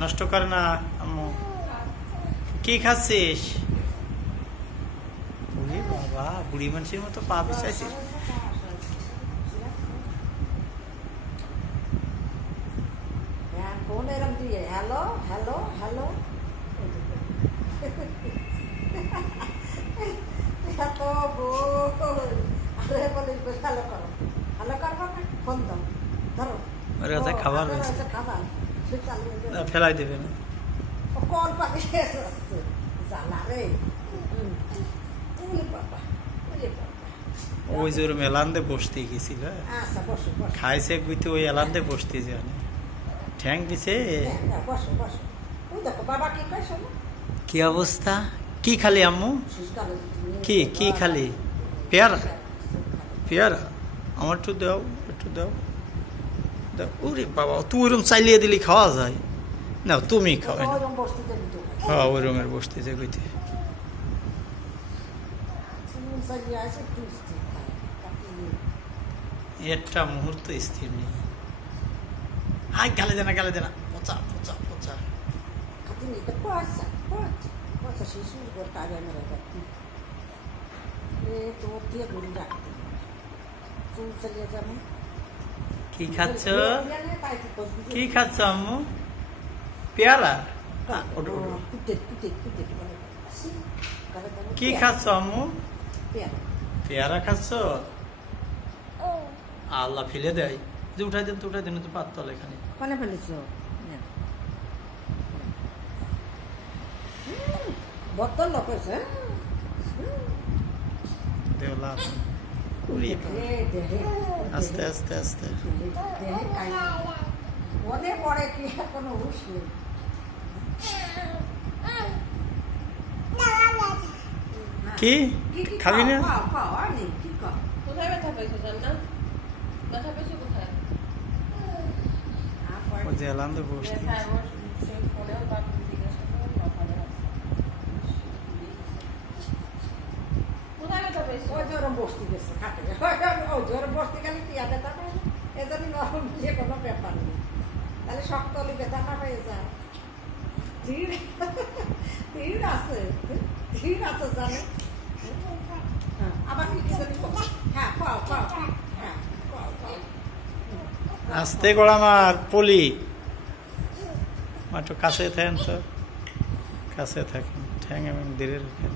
নষ্ট করে না আম্মু। কি খাচ্ছিস? বাবা, বুড়ি মানুষের মতো পা বিছাইছিস। হ্যালো হ্যালো হ্যালো, খাবার ফেলাই দেবে না। ওই যে ওরম এলান্দে বসতে গেছিল, খাইছে গুইতে ওই এলান্দে বসতে যে ঠ্যাং দিছে। কি অবস্থা? কি খালি আম্মু? কি কি খালি? পেয়ারা? পেয়ারা আমার একটু দাও, একটু দাও। ওরে বাবা, তুই ওরম চাইলিয়ে দিলি খাওয়া যায় না? তুমি খাও। হ্যাঁ, ওই রুমের বসতে যে গইতে। একটা মুহূর্ত স্থির নেই। হাই, গালে দেনা, গালে দেনা। পচা পচা পচা। কি খাচ্ছ? কি খাচ্ছ আম্মু? পেয়ারা? কি খাচ্ছ আম্মু? পেয়ারা খাচ্ছ? আল্লাহ ফেলে দেয় যে উঠাই দেন তো, উঠাই দেন তো, পাতল এখানে ফেলেছ বোতল লোকেছে। আস্তে আস্তে আস্তে। মনে পড়ে কি কোনো হুশ নেই। কি খাবি না? কোথায় ব্যথা পেয়েছো জান্নাত? ব্যথা পেয়েছো কোথায়? ওই যে এলান্দে বসতে। ফোনেও তার জিজ্ঞাসা করে মাথায় আছে। কোথায় ব্যথা পেয়েছো? ওই যে ওরম বসতে গেছে খাটে, ওই যে ওরম বসতে গেলে কি আর ব্যথা পায় না? এজন্য নরম দিয়ে কোনো ব্যাপার নেই, তাহলে শক্ত হলে ব্যথাটা পেয়ে যায়। ধীর ধীর আছে, ধীর আছে জানে। আবার কি হ্যাঁ, খাও খাও, হ্যাঁ আস্তে গোড়া মার পলি। একটু কাছে থাকেন তো, কাছে থাকেন, ঠ্যাং এবং ধীরে রাখেন।